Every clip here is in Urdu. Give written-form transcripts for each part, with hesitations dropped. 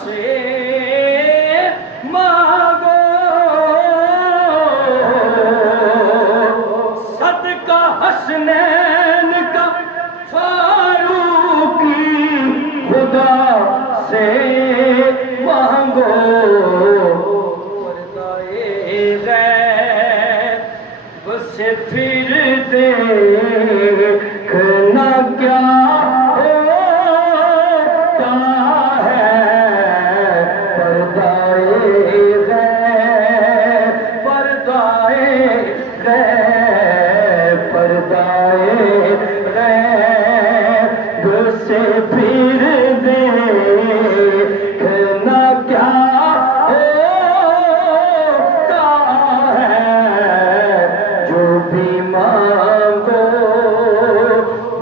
سے مانگو صدقہ حسنین کا فاروقی خدا سے مانگو پردائے غیب سے پھر دیکھنا کیا ہوتا ہے پردائے غیب پردائے غیب پردائے غیب سے پھر دیکھنا کیا ہوتا ہے جو بھی مانگو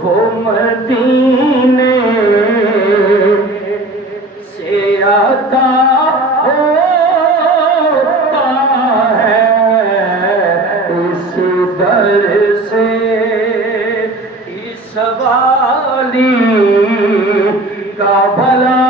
وہ مدینے سے آتا ہوتا ہے اسی در سے اس والی کا بھلا